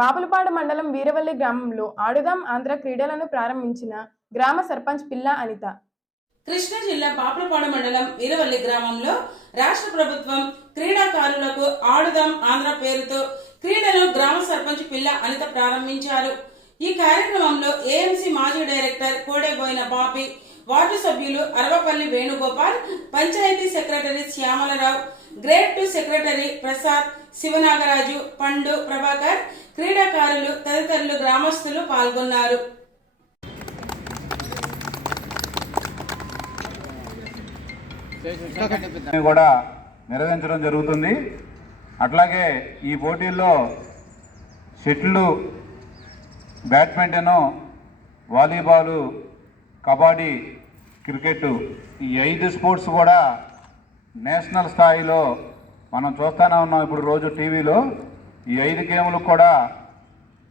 బాపులపాడు మండలం వీరవల్లి గ్రామంలో ఆడుదాం ఆంధ్ర క్రీడలను ప్రారంభించిన గ్రామ సర్పంచ్ పిల్లా అనిత. కృష్ణా జిల్లా బాపులపాడు మండలం వీరవల్లి గ్రామంలో రాష్ట్ర ప్రభుత్వం క్రీడాకారులకు ఆడుదాం ఆంధ్ర పేరుతో క్రీడలు గ్రామ సర్పంచ్ పిల్లా అనిత ప్రారంభించారు. ఈ కార్యక్రమంలో ఏఎంసీ మాజీ డైరెక్టర్ కోడెబోయిన బాపి, వార్డు సభ్యులు Aravapalli Venugopal, panchayat secretary Shyamalarao, grade 2 secretary Prasad, Sivanagaraju, Pandu, Prabhakar, క్రీడాకారులు తదితరులు గ్రామస్తులు పాల్గొన్నారు. కూడా నిర్వహించడం జరుగుతుంది. అట్లాగే ఈ పోటీల్లో shuttle, badminton, volleyball, kabaddi, cricket ఈ 5 స్పోర్ట్స్ కూడా నేషనల్ స్థాయిలో మనం చూస్తూనే ఉన్నాం. ఇప్పుడు రోజు టీవీలో ఈ 5 గేములకు కూడా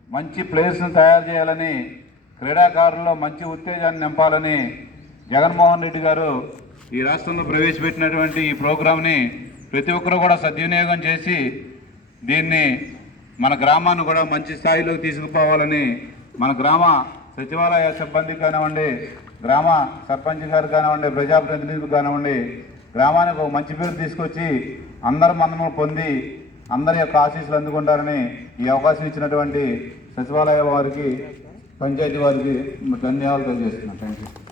మంచి ప్లేయర్స్ని తయారు చేయాలని, క్రీడాకారుల్లో మంచి ఉత్తేజాన్ని నింపాలని జగన్మోహన్ రెడ్డి గారు ఈ రాష్ట్రంలో ప్రవేశపెట్టినటువంటి ఈ ప్రోగ్రాంని ప్రతి ఒక్కరూ కూడా సద్వినియోగం చేసి దీన్ని మన గ్రామాన్ని కూడా మంచి స్థాయిలోకి తీసుకుపోవాలని మన గ్రామ సచివాలయ సిబ్బంది కానివ్వండి, గ్రామ సర్పంచ్ గారు కానివ్వండి, ప్రజాప్రతినిధులు కానివ్వండి, గ్రామానికి ఒక మంచి పేరు తీసుకొచ్చి అందరు మన్ననలు పొంది అందరి యొక్క ఆశీస్సులు అందుకుంటారని ఈ అవకాశం ఇచ్చినటువంటి సచివాలయ వారికి, పంచాయతీ వారికి ధన్యవాదాలు తెలియజేస్తున్నాను. Thank you.